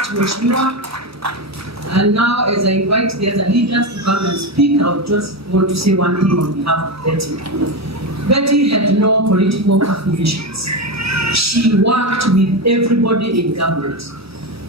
much, Mheshimiwa. And now, as I invite the other leaders to come and speak, I would just want to say one thing on behalf of Betty. Betty had no political affiliations. She worked with everybody in government.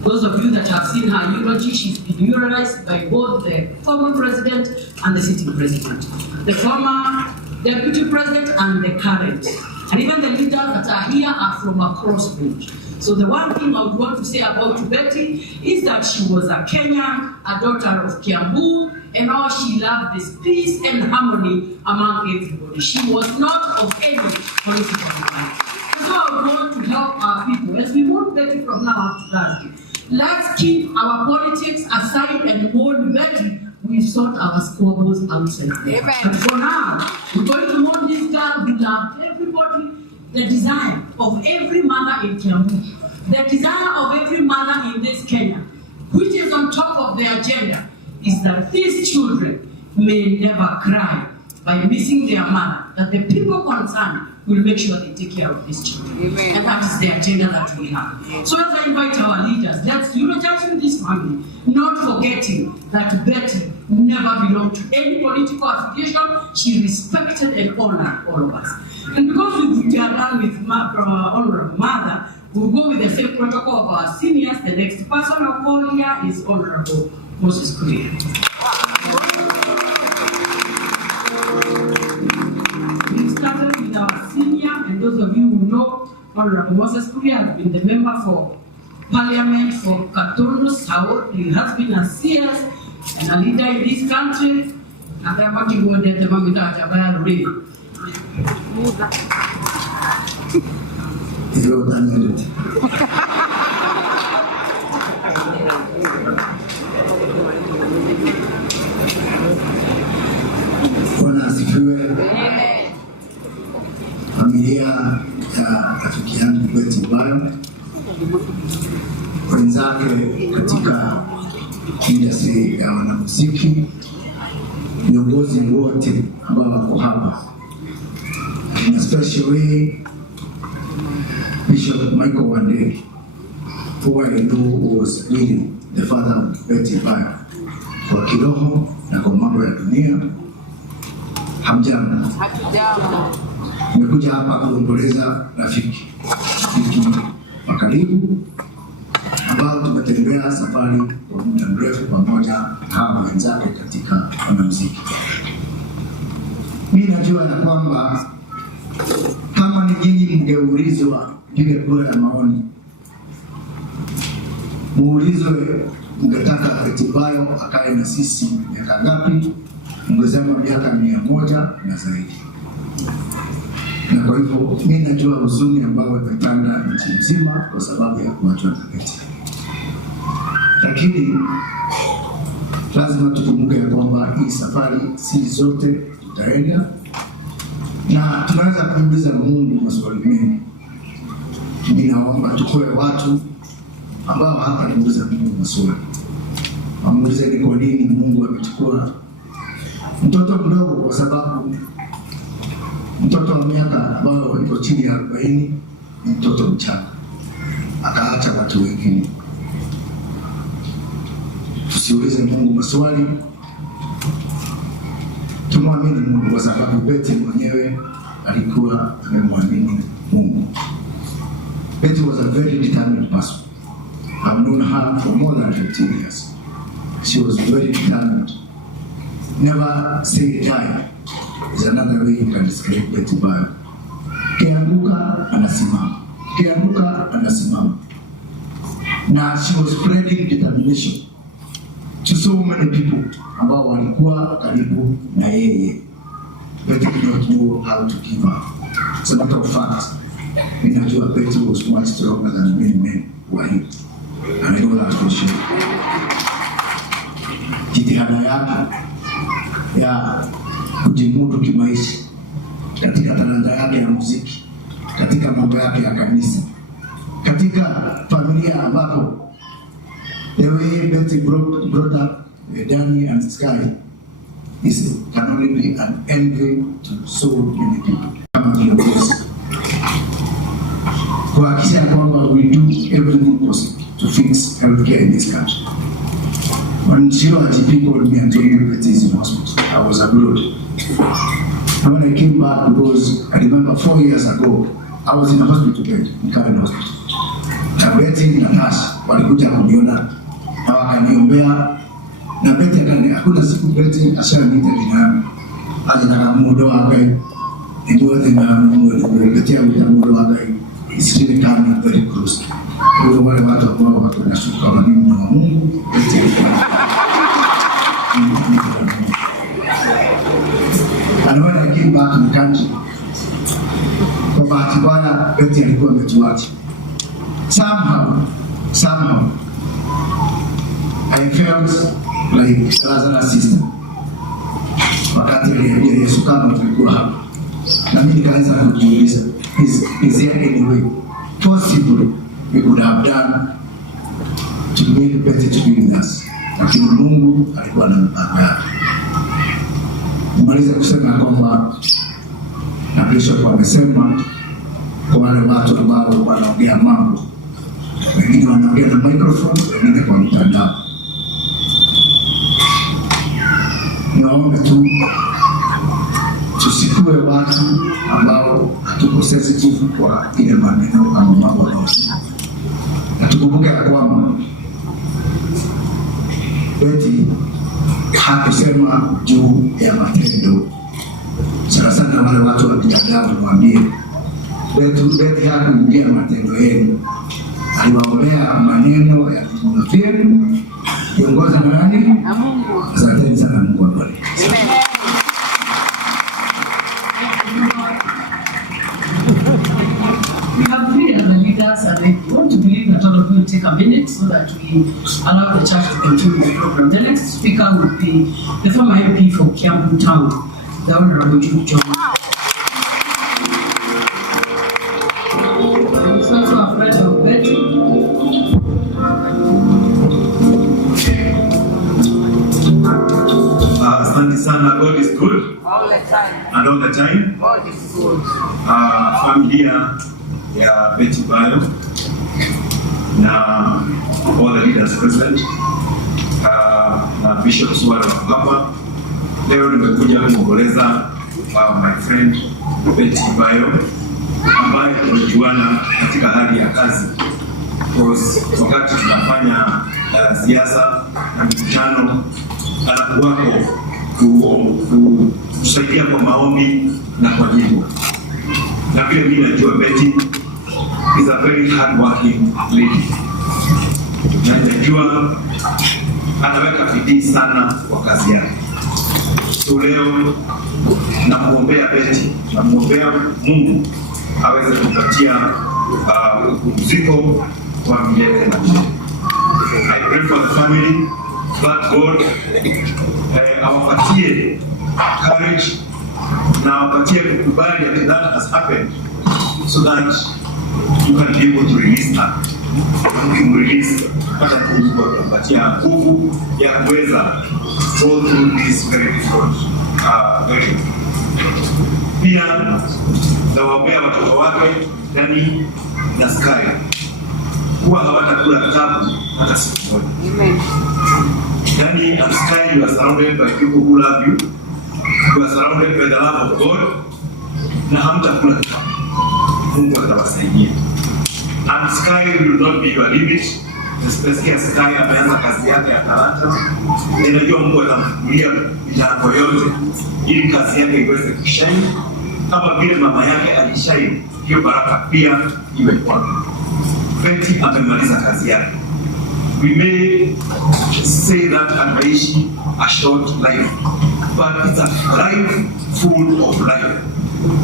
Those of you that have seen her eulogy, she's been eulogized by both the former president and the sitting president, the former deputy president and the current. And even the leaders that are here are from across range. So the one thing I would want to say about Betty is that she was a Kenyan, a daughter of Kiambu, and how she loved this peace and harmony among everybody. She was not of any political party. So I would want to help our people. As we move Betty from now up to Thursday, let's keep our politics aside and mourn Betty. We've sought our squabbles outside. But for now, we're going to mourn this girl who loved everybody. The desire of every mother in Kiambu, the desire of every mother in this Kenya, which is on top of the agenda, is that these children may never cry by missing their mother, that the people concerned will make sure they take care of these children. Amen. And that is the agenda that we have. So as I invite our leaders, let's eulogize this family, not forgetting that Betty never belonged to any political affiliation. She respected and honored all of us. And because we are done with Honorable Mother, we'll go with the same protocol of our seniors. The next person I'll call here is Honorable Moses Kuria. We started with our senior, and those of you who know, Honorable Moses Kuria has been the member for Parliament for Katono South. He has been a CS and a leader in this country. And I'm about to go there to Mamita Really. Bwana asifiwe. Familia ya rafiki yangu Betty Bayo, wenzake katika industry ya wanamuziki, viongozi wote ambao wako hapa, especially Bishop Michael Wande, who I know was really the father of Betty Bayo kwa kiroho na kwa mambo ya dunia. Hamjambo. Nimekuja hapa kuomboleza rafiki wa karibu ambao tumetembea safari kwa muda mrefu pamoja na wenzake katika muziki. Mimi najua ya kwamba kama ni nyinyi mngeulizwa ile kura ya maoni, muulizwe mngetaka Betty Bayo akae na sisi miaka ngapi, mngesema miaka 100 na zaidi. Na kwa hivyo mimi najua huzuni ambao imetanda nchi nzima kwa sababu ya kuachwa na Betty. Lakini lazima tukumbuke kwamba hii safari si zote tutaenda, na tunaweza kuuliza Mungu maswali mengi. Ninaomba tukoe watu ambao hapa tuuliza Mungu maswali. Amuulize ni kwa nini Mungu amechukua mtoto mdogo, kwa sababu mtoto wa miaka ambao iko chini ya 40 ni mtoto mchanga, akaacha watu wengine. Tusiulize Mungu maswali, tumwamini Mungu, kwa sababu Betty mwenyewe alikuwa amemwamini Mungu. Betty was a very determined person. I've known her for more than 15 years. She was very determined. Never say die is another way you can describe Betty Bayo. Kianguka anasimama. Kianguka anasimama. Now she was spreading determination to so many people ambao walikuwa karibu na yeye. Betty did not know how to give up. As a matter of fact, ninajua Betty was much stronger than many men who are here. And I know that for sure. Jitihada yake ya kujimudu kimaisha katika talanta yake ya muziki, katika mambo yake ya kanisa, katika familia ambapo the way Betty brought up Danny and Sky can only be an envy to so many people. Kama viongozi kuhakikisha kwamba we do everything possible to fix healthcare in this country. When Shiro called me and told me that he's in hospital, I was abroad. And when I came back, because I remember 4 years ago, I was in a hospital bed, in Karen Hospital. Na Betty na Nash walikuja kuniona na wakaniombea, na Betty hakuna siku Betty ashaniita jina aje na mudo wake ndio tena mudo Betty mudo wake isije kama very close. Kwa wale watu ambao watu wanashuka na mimi na Mungu Betty. And when I came back to the country, kwa bahati mbaya Betty alikuwa ametuacha. Somehow, I felt like Lazarus' sister. Wakati aliambia Yesu kama tulikuwa hapa, na mimi nikaanza kujiuliza, is there any way possible we could have done to make Betty to be with us? Lakini Mungu alikuwa na mpango yake. Nimaliza kusema kwamba na Bishop amesema kwa wale watu ambao wanaongea mambo, wengine wanaongea na microphone, wengine kwa mtandao. Niwaombe tu tusikue watu ambao hatuko sensitive kwa ile maneno ama mambo yanayosema. Na tukumbuke ya kwamba Betty hakusema juu ya matendo. Sana wale watu wa binadamu waambie Betty hakuingia matendo yenu. Aliwaombea maneno ya kinywa vyenu, kiongoza na nani? Na Mungu. Asanteni sana, Mungu awabariki. Amen. We have three other leaders, and I want to believe that all of you will take a minute so that we allow the church to continue the program. The next speaker will be the former MP for Kiambu Town, the Honorable Jude John. He's also a friend of Betty. Asante sana. God is good. All the time. And all the time. God is good. Familia ya Betty Bayo na all the leaders present, na Bishop Suwara hapa. Leo nimekuja kuomboleza my friend Betty Bayo ambaye tulijuana katika hali ya kazi. Because wakati tunafanya siasa na mikutano, anakuwako kusaidia kwa maombi na kwa jibu. Na vile mimi najua Betty is a very hard working lady. Na najua anaweka bidii sana kwa kazi yake. So leo namuombea Betty, namuombea Mungu aweze kupatia uzito wa milele na milele. I pray for the family that God awapatie courage na awapatie kukubali that has happened, so that you can be able to release her. You can release hata kupatia nguvu ya kuweza go through this very difficult period. Pia nawaombea watoto wake ndani na Sky kuwa hawatakula tabu hata siku moja. Amen. Yani, at Sky you are surrounded by people who love you. You are surrounded by the love of God. Na hamtakula tabu. Mungu atawasaidia. And Sky will not be your limit. Especially Sky ameanza kazi yake ya talanta. Ninajua Mungu atamfungulia milango yote ili kazi yake iweze kushine kama vile mama yake alishine. Hiyo baraka pia imekuwa. Betty amemaliza kazi yake. We may say that ameishi a short life, but it's a life full of life.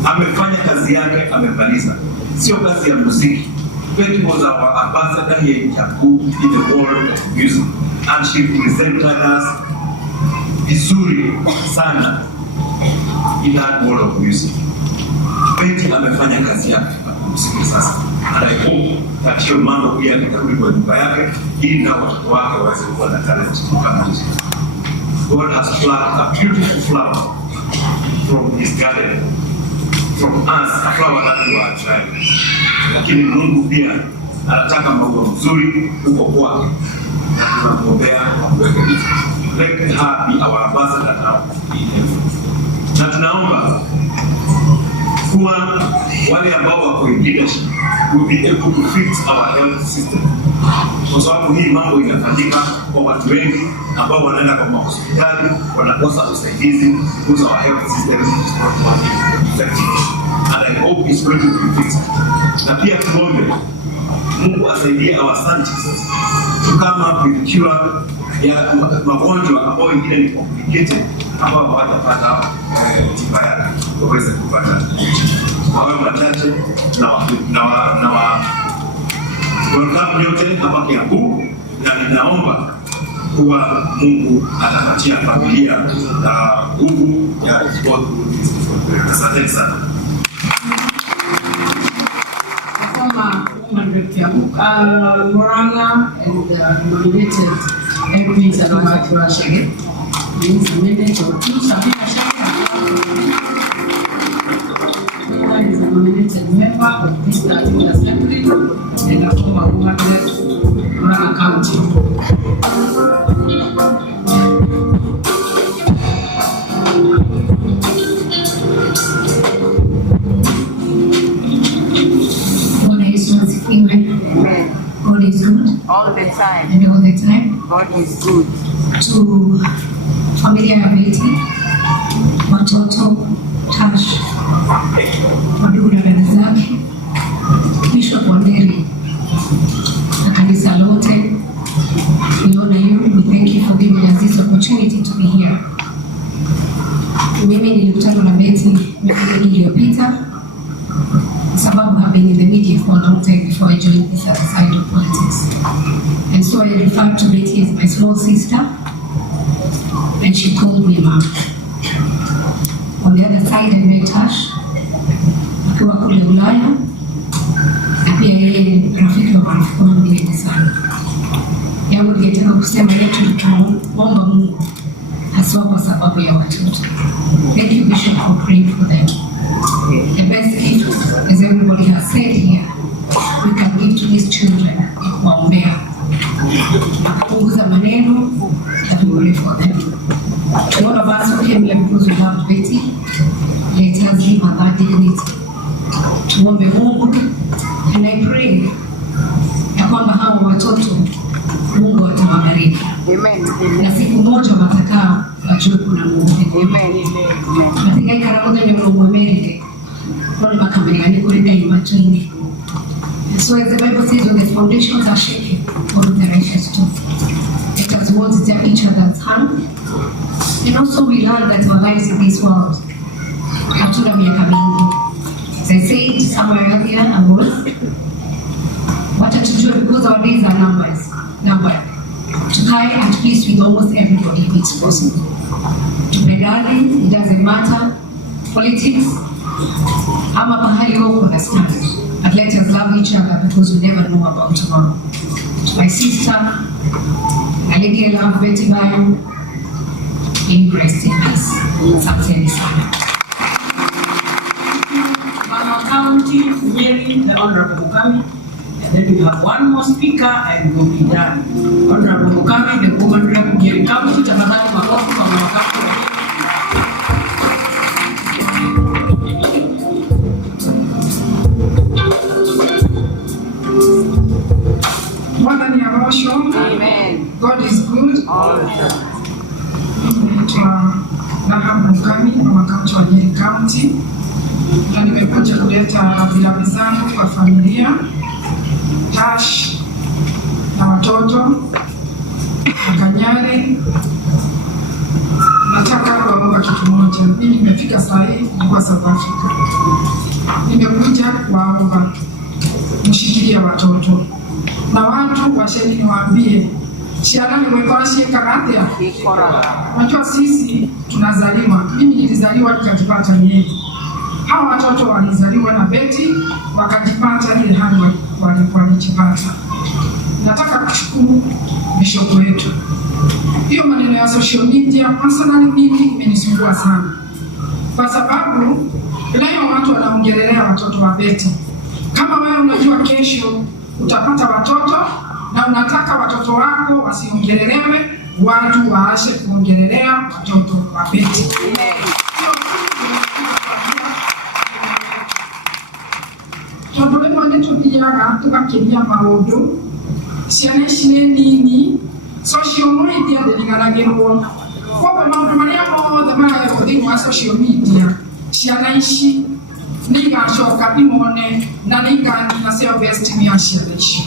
Amefanya kazi yake, amemaliza. Sio kazi ya muziki. Betty was our ambassador here in Kiambu in the world of music, and she presented us vizuri sana in that world of music. Betty amefanya kazi yake muziki sasa. And I hope that hiyo mambo pia itarudi kwa nyumba yake ili na watoto wake waweze kuwa na talent kama hizo. God has planted a beautiful flower from his garden, from us, a flower that we are trying. Lakini Mungu pia anataka maua mzuri huko kwake, na tunamwombea kuweka hivi. Let her be our ambassador now in heaven. Na tunaomba kuwa wale ambao wako in leadership will be able to fix our health system, kwa sababu hii mambo inafanyika kwa watu wengi ambao wanaenda kwa hospitali wanakosa usaidizi because our health system is not working effectively, and I hope it's going to be fixed. Na pia tuombe Mungu asaidie our scientists to come up with cure ya magonjwa ambayo wengine ni complicated, ambao hawatapata tiba yake waweze kupata. Hawa machache na welcome nyote hapa Kiambu, na ninaomba kuwa Mungu atapatia familia na nguvu ya sport. Asante sana. Moranga and nominated MPs are not rushing. Means a minute or two. Sabina Shaka is a nominated member of this assembly and a former woman Moranga County. God is good. All the time. And all the time. God is good. To familia ya Betty, watoto, Tash, wadugu na dada zake, Bishop Wanderi, na kanisa lote, we honor you. We thank you for giving us this opportunity to be here. Mimi nilikutana na Betty miaka iliyopita, sababu have been in the media for a long time before I joined this other side of politics. And so I refer to Betty as my small sister, and she called me mom. On the other side, I met Tash, akiwa kule Ulaya, na pia yeye rafiki wa marafiki wangu wengi sana. Yangu ningetaka kusema yetu tuomba Mungu haswa kwa sababu ya watoto. Thank you, Bishop, for praying for them. The best gift, as everybody has said here, we can give to these children ni kuwaombea, kupunguza maneno, that we pray for them. To all of us who came here because we loved Betty, let us give her that dignity. Tuombe Mungu, and I pray ya kwamba hao watoto Mungu atawabariki. Amen. Na siku moja watakaa wajue kuna Mungu. Amen. Katika ikaramoja ni Mungu Amerika. Wale makamera kulenda imagine. So as the Bible says, when the foundations are shaken, all the righteous do. Let us hold each other's hand. And also we learn that our lives in this world hatuna miaka mingi. As I said somewhere earlier, wacha tujue because our days are numbered. To die at peace with almost everybody if it's possible. Tupendane, it doesn't matter. Politics, ama pahali wako na stand. But let us love each other because we never know about tomorrow. To my sister, Alege love Betty Bayo, in Christ in peace. Asanteni sana. Mama County, Nyeri, the Honorable Mukami, and then we have one more speaker and we'll be done. Honorable Mukami, the woman rep Nyeri County, tafadhali makofi kwa Mama County. Amen. God is good. All the time. Naitwa Rahab Mukami, Mama County wa Nyeri County, na nimekuja kuleta vilabu zangu kwa familia, Tash na watoto na Kanyari. Nataka kuomba kitu moja. Mimi nimefika saa hii kwa South Africa. Nimekuja kuomba mshikilie watoto. Na watu washeni niwaambie, shialani wekora shekaratea. Wajua sisi tunazaliwa, mimi nilizaliwa nikajipata Nyeri. Hawa watoto walizaliwa na Betty, wakajipata ile hali walijipata. Nataka kushukuru Bishop wetu. Hiyo maneno ya social media, personally mimi imenisumbua sana. Kwa sababu leo watu wanaongelelea watoto wa Betty. Kama wewe unajua kesho utapata watoto na unataka watoto wako wasiongelelewe, watu waashe kuongelelea watoto wa Betty. Tondu rimwe nituthiaga tugakiria maundu ciana ici nĩ nini social media ndiriganagirwo koguo maundu maria mothe marerwo thĩinĩ wa social media ciana ici nĩ igacoka imone na nĩ ikanina self-esteem ya ciana ici.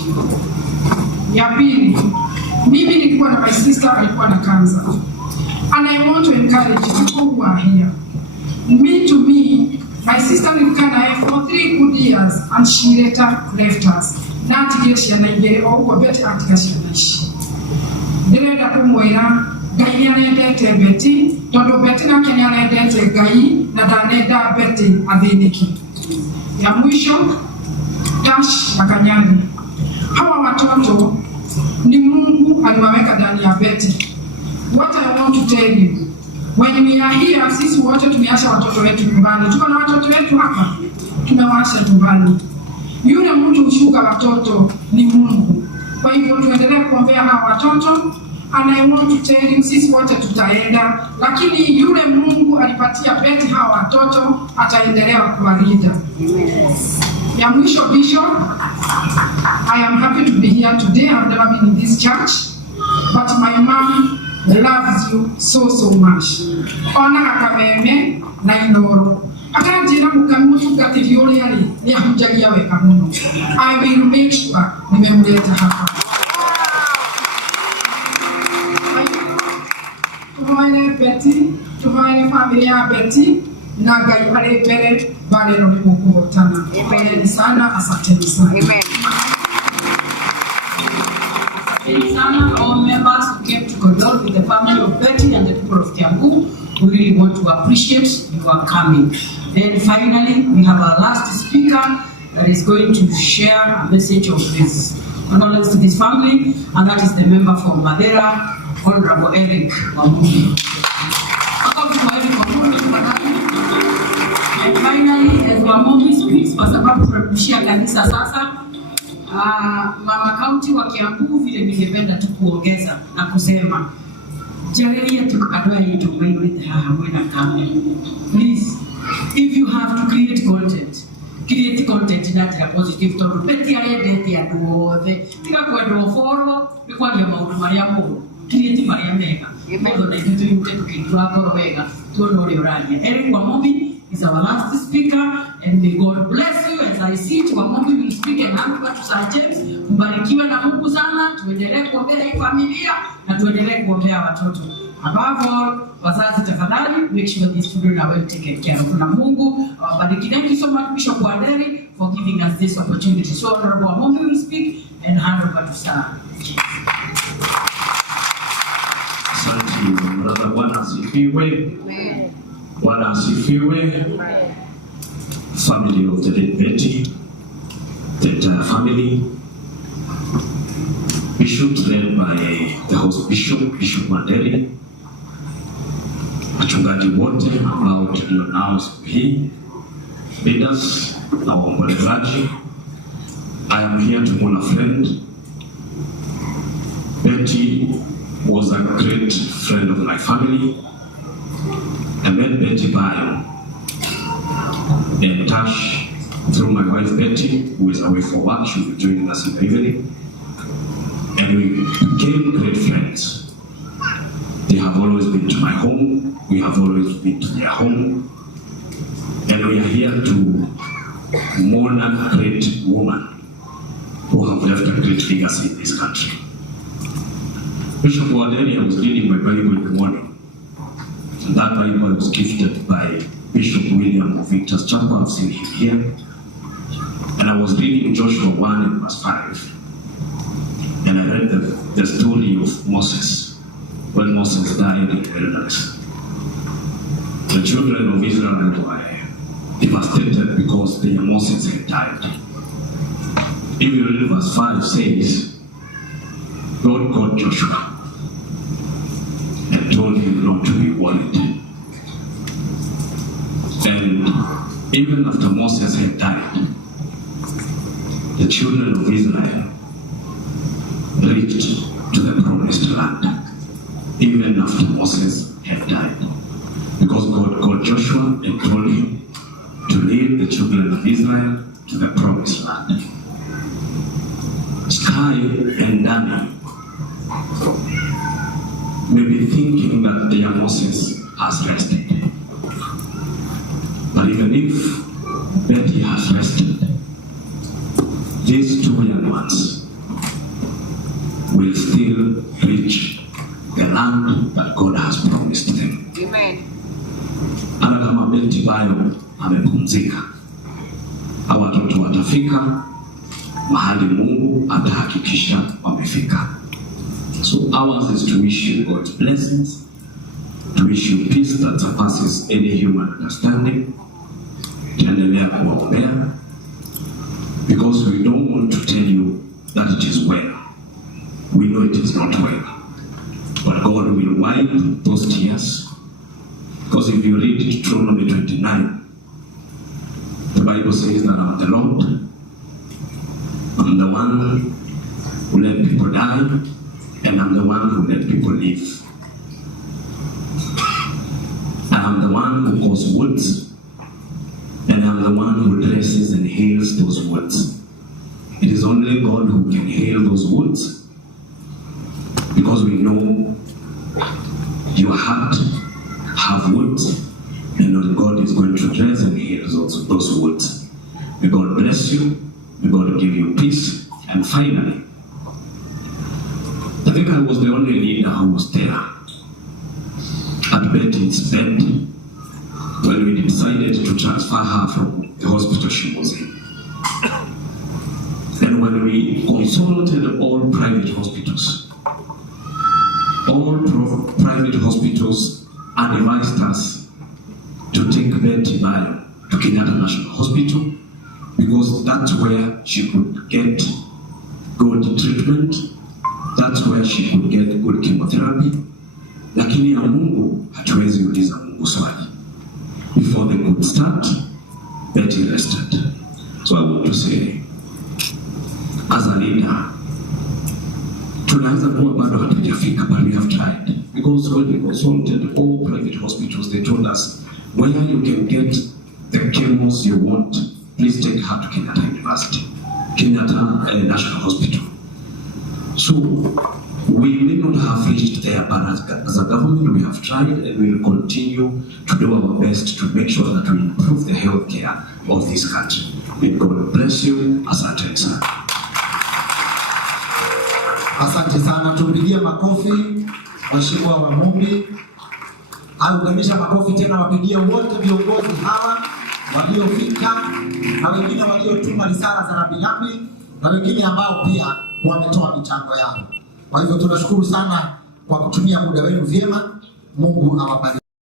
Ya pili, mimi nilikuwa na my sister alikuwa na cancer, and I want to encourage people who are here. My sister nilikaa naye for 3 good years and she later left us. Natigire ciana igĩrĩ o ũguo Betty atiga ciana ici. Ndĩrenda kũmwĩra Ngai nĩarendete Betty tondũ Betty nake nĩarendete Ngai na ndanenda Betty athĩnĩke. Ya mwisho, Tash na Kanyari. Hawa watoto ni Mungu aliwaweka ndani ya Betty. What I want to tell you, when we are here, sisi wote tumeacha watoto wetu nyumbani. Tuko na watoto wetu hapa, tumewaacha nyumbani. Yule mtu ushuka watoto ni Mungu. Kwa hivyo tuendelee kuombea hawa watoto, and I want to tell you, sisi wote tutaenda, lakini yule Mungu alipatia Betty hawa watoto ataendelea kuwalinda. Ya mwisho, Bishop, I am happy to be here today. I've never been in this church, but my mom loves you so much. Ona Kakameme na Inooro. Akanjira mukamutungatiri ule ali ni ahujagia weka muno. I will make sure nimemleta hapa. Tumaine Betty, tumaine familia ya Betty na Ngai alepere bale no mukutana. Poleni sana, asanteni sana. Amen. All members who came to condole with the family of Betty and the people of Kiambu, we really want to appreciate your coming. And finally, we have our last speaker that is going to share a message of this condolence to this family, and that is the member from Madera, Honorable Eric Wambugi. And finally, as Wambugi speaks, kwa sababu tunarudishia kanisa sasa, Mama County wa Kiambu vile ningependa tu kuongeza na kusema jariria tu adwa yetu mwenye hamwe na kamera. Please, if you have to create content that are positive to Betty arendete andu othe tiga kwenda follow ni kwaria maundu maria mo create maria mega ndio na itu yute tukijua ngoro wega tuone ule urania. Eric Wambugi is our last speaker, and may God bless you. As I see it, Wambugi will speak and hand over to Sir James. Mbarikiwe na Mungu sana, tuendelee kuombea hii familia na tuendelee kuombea watoto. Above all, wazazi tafadhali, make sure these children are well taken care of. Na Mungu awabariki. Thank you so much, Bishop Wanderi, for giving us this opportunity. So Honorable Wambugi will speak and hand over to Sir James. Asante, brother. Bwana asifiwe. Amen. Bwana asifiwe. Family of the late Betty, the entire family, bishops led by the host bishop, Bishop Wanderi, wachungaji wote ambao tulionao siku hii, leaders na waombolezaji. I am here to mourn a friend. Betty was a great friend of my family. I met Betty by Tash through my wife Betty, who is away for work. She will be joining us in the evening. And we became great friends. They have always been to my home. We have always been to their home. And we are here to mourn a great woman who have left a great legacy in this country. Bishop Wanderi, I was reading my Bible in the morning. And that Bible was gifted by Bishop William of Victor's Chapel. I've seen him here. And I was reading Joshua 1 and verse 5. And I read the story of Moses, when Moses died in the wilderness. The children of Israel were devastated because their Moses had died. If you read verse 5, says, God called Joshua and told him not to be worried. And even after Moses had died, the children of Israel reached to the promised land, even after Moses had died. Because God called Joshua and told him to lead the children of Israel to the promised land. Sky and Danny may be thinking that their Moses has rested. But even if Betty has rested, these two young ones will still reach the land that God has promised them. Amen. Hata kama Betty Bayo amepumzika, hawa watoto watafika mahali Mungu atahakikisha wamefika. So ours is to wish you God's blessings, to wish you peace that surpasses any human understanding, tuendelea kuwaombea, because we don't want to tell you that it is well. We know it is not well. But God will wipe those tears. Because if you read Deuteronomy 29, the Bible says that I'm the Lord. I'm the one who let people die, and I'm the one who let people live. I'm the one who causes wounds, and I'm the one who dresses and heals those wounds. It is only God who can heal those wounds, because we know your heart have wounds, and God is going to dress and heal those wounds. May God bless you. May God give you peace. And finally, I think I was the only leader who was there at Betty's bed when we decided to transfer her from the hospital she was in. And when we consulted all private hospitals, private hospitals advised us to take Betty Bayo to Kenyatta National Hospital, because that's where she could get good treatment, that's where she could get good chemotherapy. Lakini ya Mungu hatuwezi uliza Mungu swali. Before they could start, Betty rested. So I want to say, as a leader, tunaweza kuwa bado hatujafika, but we have tried. Because when we consulted all private hospitals, they told us, where you can get the chemos you want, please take her to Kenyatta University, Kenyatta National Hospital. So we may not have reached there, but as a government, we have tried, and we will continue to do our best to make sure that we improve the health care of this country. May God bless you. Asante sana. Asante sana, tumpigie makofi waheshimiwa wa Mumbi. Aungamisha makofi tena, wapigie wote viongozi hawa waliofika, na wengine waliotuma risala za rambirambi, na wengine ambao pia wametoa michango yao. Kwa hivyo tunashukuru sana kwa kutumia muda wenu vyema. Mungu awabariki.